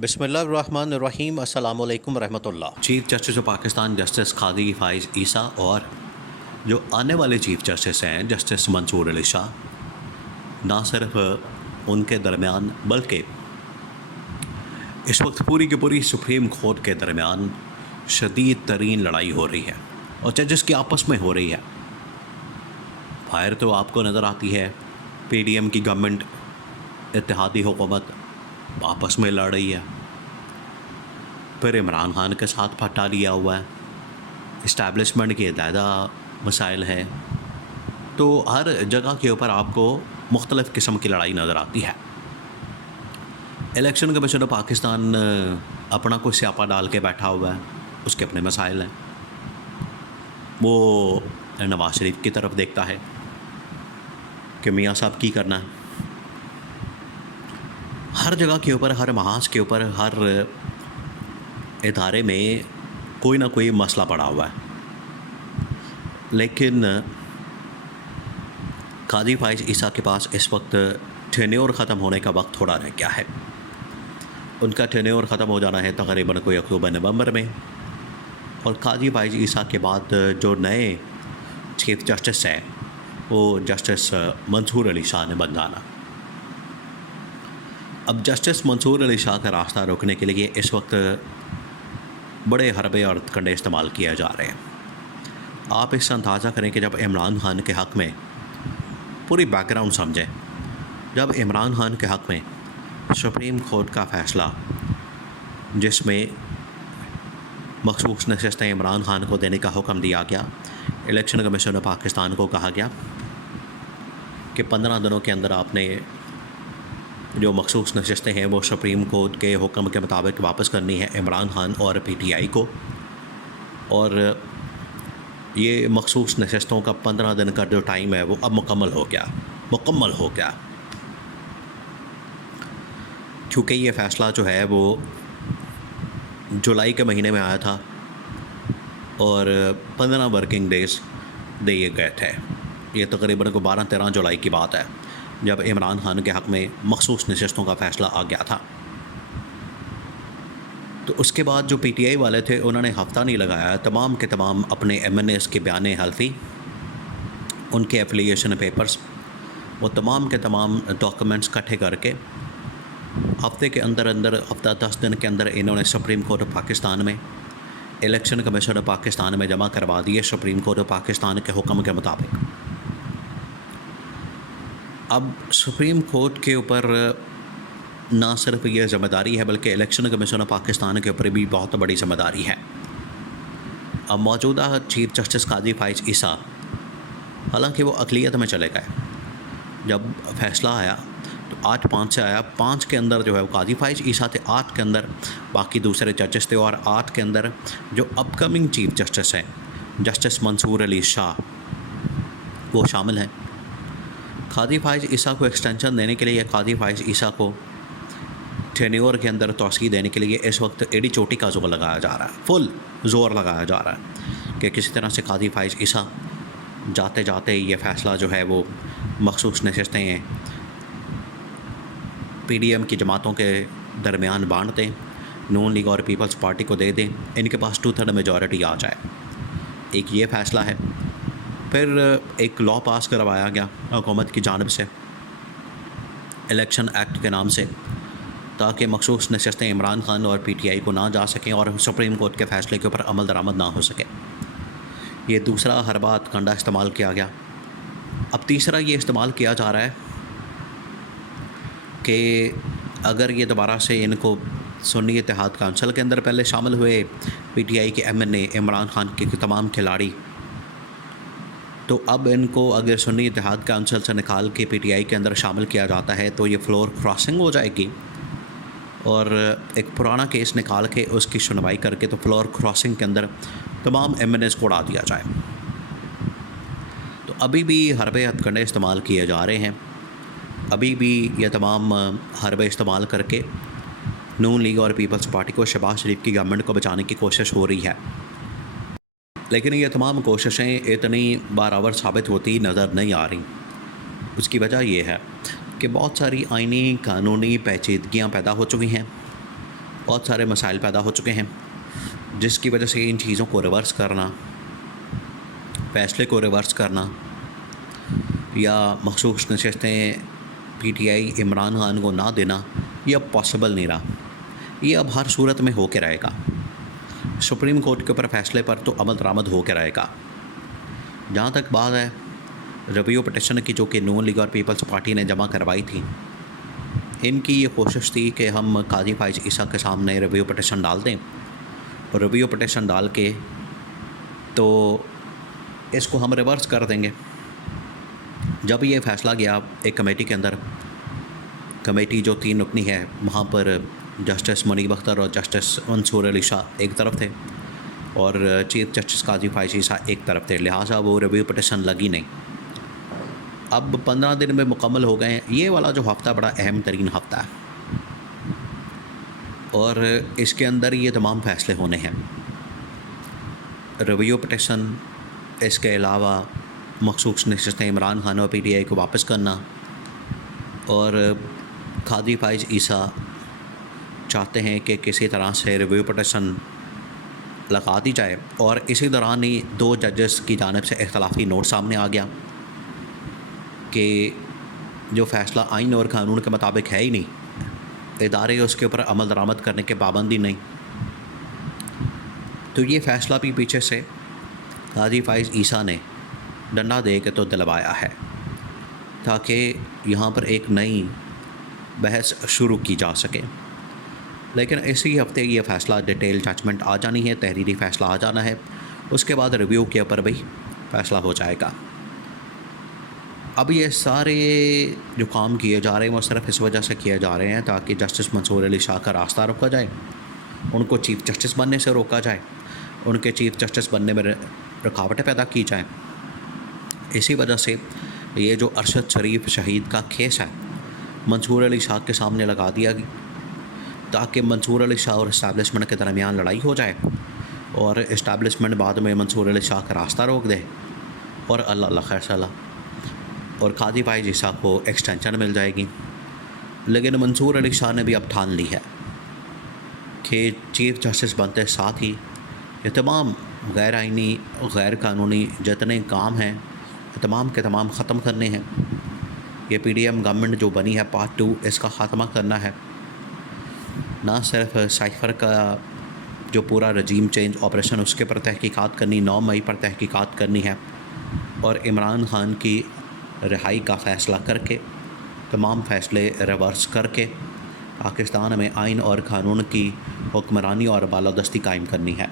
बिस्मिल्लाहिर्रहमानिर्रहीम अस्सलामु अलैकुम रहमतुल्लाह। Chief justice of Pakistan justice Qazi Faez Isa और जो आने वाले चीफ जस्टिस हैं जस्टिस मंसूर अली शाह, ना सिर्फ उनके दरमियान बल्कि इस वक्त पूरी की पूरी सुप्रीम कोर्ट के दरमियान शदीद तरीन लड़ाई हो रही है और जजेस की आपस में हो रही है। फायर तो आपको नज़र आती है, पीडीएम की गवर्नमेंट इत्तेहादी हुकूमत आपस में लड़ रही है, फिर इमरान खान के साथ फटा लिया हुआ है, इस्टेब्लिशमेंट के ज़्यादा मसाइल हैं। तो हर जगह के ऊपर आपको मुख्तलिफ़ किस्म की लड़ाई नज़र आती है। इलेक्शन कमीशन ऑफ पाकिस्तान अपना कोई स्यापा डाल के बैठा हुआ है, उसके अपने मसाइल हैं। वो नवाज शरीफ की तरफ देखता है कि मियाँ साहब की करना है। हर जगह के ऊपर, हर महाज के ऊपर, हर इदारे में कोई ना कोई मसला पड़ा हुआ है। लेकिन कादी फ़ाइज़ ईसा के पास इस वक्त टेन्योर ख़त्म होने का वक्त थोड़ा रह गया है। उनका टेन्योर ख़त्म हो जाना है तकरीबन कोई अक्टूबर नवंबर में, और कादी फ़ाइज़ ईसा के बाद जो नए चीफ जस्टिस हैं वो जस्टिस मंसूर अली शाह ने बन जाना। अब जस्टिस मंसूर अली शाह का रास्ता रोकने के लिए इस वक्त बड़े हरबे और कंडे इस्तेमाल किए जा रहे हैं। आप इससे अंदाज़ा करें कि जब इमरान खान के हक़ में, पूरी बैकग्राउंड समझें, जब इमरान खान के हक़ में सुप्रीम कोर्ट का फ़ैसला जिसमें मखसूस नशस्तें इमरान खान को देने का हुक्म दिया गया, इलेक्शन कमीशन ऑफ पाकिस्तान को कहा गया कि 15 दिनों के अंदर आपने जो मखसूस नशस्तें हैं वो सुप्रीम कोर्ट के हुक्म के मुताबिक वापस करनी है इमरान खान और पीटीआई को, और ये मखसूस नशस्तों का 15 दिन का जो टाइम है वो अब मुकम्मल हो गया। क्योंकि ये फ़ैसला जो है वो जुलाई के महीने में आया था और 15 वर्किंग डेज़ दिए गए थे। ये तकरीबन को 12-13 जुलाई की बात है जब इमरान खान के हक़ में मखसूस नशस्तों का फ़ैसला आ गया था। तो उसके बाद जो पीटीआई वाले थे उन्होंने हफ़्ता नहीं लगाया, तमाम के तमाम अपने एमएनएस के बयान हल्फी, उनके एफिलिएशन पेपर्स, वो तमाम के तमाम डॉक्यूमेंट्स इकट्ठे करके हफ़्ते के अंदर 10 दिन के अंदर इन्होंने सुप्रीम कोर्ट ऑफ पाकिस्तान में, इलेक्शन कमीशन ऑफ पाकिस्तान में जमा करवा दिए सुप्रीम कोर्ट ऑफ पाकिस्तान के हुक्म के मुताबिक। अब सुप्रीम कोर्ट के ऊपर ना सिर्फ ये ज़िम्मेदारी है बल्कि इलेक्शन कमीशन ऑफ पाकिस्तान के ऊपर भी बहुत बड़ी ज़िम्मेदारी है। अब मौजूदा चीफ जस्टिस कादी फ़ाइज़ ईसा, हालांकि वो अक़लियत में चले गए, जब फ़ैसला आया तो 8-5 से आया, 5 के अंदर जो है वो कादी फ़ाइज़ ईसा थे, 8 के अंदर बाकी दूसरे जजेस थे, और 8 के अंदर जो अपकमिंग चीफ जस्टिस हैं जस्टिस मंसूर अली शाह वो शामिल हैं। कादी फ़ाइज़ ईसा को एक्सटेंशन देने के लिए, कादी फ़ाइज़ ईसा को टेन्योर के अंदर तोसी देने के लिए इस वक्त एड़ी चोटी का जोर लगाया जा रहा है, फुल ज़ोर लगाया जा रहा है कि किसी तरह से कादी फ़ाइज़ ईसा जाते जाते ये फ़ैसला जो है वो मखसूस नशस्तें हैं पीडीएम की जमातों के दरमियान बांट दें, नून लीग और पीपल्स पार्टी को दे दें, इनके पास 2/3 मेजॉरिटी आ जाए। एक ये फ़ैसला है। फिर एक लॉ पास करवाया गया हुकूमत की जानिब से इलेक्शन एक्ट के नाम से, ताकि मखसूस नशस्तें इमरान खान और पीटीआई को ना जा सकें और सुप्रीम कोर्ट के फ़ैसले के ऊपर अमल दरामद ना हो सके। ये दूसरा हर बात कंडा इस्तेमाल किया गया। अब तीसरा ये इस्तेमाल किया जा रहा है कि अगर ये दोबारा से इनको सुन्नी इत्तेहाद काउंसिल के अंदर पहले शामिल हुए पीटीआई के एमएनए, इमरान खान के तमाम खिलाड़ी, तो अब इनको अगर सुन्नी इत्तेहाद काउंसिल से निकाल के पीटीआई के अंदर शामिल किया जाता है तो ये फ्लोर क्रॉसिंग हो जाएगी, और एक पुराना केस निकाल के उसकी सुनवाई करके तो फ्लोर क्रॉसिंग के अंदर तमाम एमएनएस को उड़ा दिया जाए। तो अभी भी हरबे हथकंडे इस्तेमाल किए जा रहे हैं, अभी भी ये तमाम हरबे इस्तेमाल करके नून लीग और पीपल्स पार्टी को, शहबाज शरीफ की गवर्नमेंट को बचाने की कोशिश हो रही है। लेकिन ये तमाम कोशिशें इतनी बारावर साबित होती नज़र नहीं आ रही। उसकी वजह यह है कि बहुत सारी आइनी कानूनी पेचीदगियाँ पैदा हो चुकी हैं, बहुत सारे मसाइल पैदा हो चुके हैं, जिसकी वजह से इन चीज़ों को रिवर्स करना, फ़ैसले को रिवर्स करना या मखसूस नशस्तें PTI इमरान खान को ना देना, ये अब पॉसिबल नहीं रहा। ये अब हर सूरत में हो के रहेगा। सुप्रीम कोर्ट के ऊपर फ़ैसले पर तो अमल दरामद हो के रहेगा। जहाँ तक बात है रिव्यू पटिशन की, जो कि नून लीग और पीपल्स पार्टी ने जमा करवाई थी, इनकी ये कोशिश थी कि हम काजी फाइज ईसा के सामने रिव्यू पटिशन डाल दें, और रिव्यू पटिशन डाल के तो इसको हम रिवर्स कर देंगे। जब ये फ़ैसला गया एक कमेटी के अंदर, कमेटी जो 3 रुकनी है, वहाँ पर जस्टिस मुनीब अख्तर और जस्टिस मंसूर अली शाह एक तरफ थे और चीफ जस्टिस काजी फाइज ईसा एक तरफ थे, लिहाजा वो रिव्यू पटिशन लगी नहीं। अब 15 दिन में मुकम्मल हो गए हैं। ये वाला जो हफ़्ता बड़ा अहम तरीन हफ़्ता है और इसके अंदर ये तमाम फ़ैसले होने हैं। रिव्यू पटिशन, इसके अलावा मखसूस नशस्तें इमरान खान और PTI को वापस करना, और काजी फाइज ईसा चाहते हैं कि किसी तरह से रिव्यू पटिशन लगा दी जाए, और इसी दौरान ही 2 जजेस की जानिब से इख्तलाफी नोट सामने आ गया कि जो फ़ैसला आइन और क़ानून के मुताबिक है ही नहीं, इदारे उसके ऊपर अमल दरामद करने के पाबंदी नहीं। तो ये फ़ैसला भी पीछे से काजी फाइज ईसा ने डंडा दे के तो दिलवाया है, ताकि यहाँ पर एक नई बहस शुरू की जा सके। लेकिन इसी हफ्ते ये फ़ैसला डिटेल जजमेंट आ जानी है, तहरीरी फ़ैसला आ जाना है, उसके बाद रिव्यू के ऊपर भी फ़ैसला हो जाएगा। अब ये सारे जो काम किए जा रहे हैं वो सिर्फ इस वजह से किए जा रहे हैं ताकि जस्टिस मंसूर अली शाह का रास्ता रोका जाए, उनको चीफ़ जस्टिस बनने से रोका जाए, उनके चीफ़ जस्टिस बनने में रुकावटें पैदा की जाएँ। इसी वजह से ये जो अरशद शरीफ शहीद का केस है मंसूर अली शाह के सामने लगा दिया, ताकि मंसूर अली शाह और इस्टेब्लिशमेंट के दरमियान लड़ाई हो जाए और इस्टेब्लिशमेंट बाद में मंसूर अली शाह का रास्ता रोक दे, और अल्लाह खैर सलाह, और काजी फाइज ईसा को एक्सटेंशन मिल जाएगी। लेकिन मंसूर अली शाह ने भी अब ठान ली है कि चीफ़ जस्टिस बनते साथ ही ये तमाम गैर आइनी, गैर कानूनी जितने काम हैं तमाम के तमाम ख़त्म करने हैं। ये PDM गवर्नमेंट जो बनी है पार्ट 2, इसका ख़ात्मा करना है। ना सिर्फ साइफ़र का जो पूरा रजीम चेंज ऑपरेशन, उसके पर तहकीकात करनी, 9 मई पर तहकीकात करनी है, और इमरान खान की रिहाई का फ़ैसला करके, तमाम फ़ैसले रिवर्स करके पाकिस्तान में आइन और क़ानून की हुक्मरानी और बालादस्ती कायम करनी है।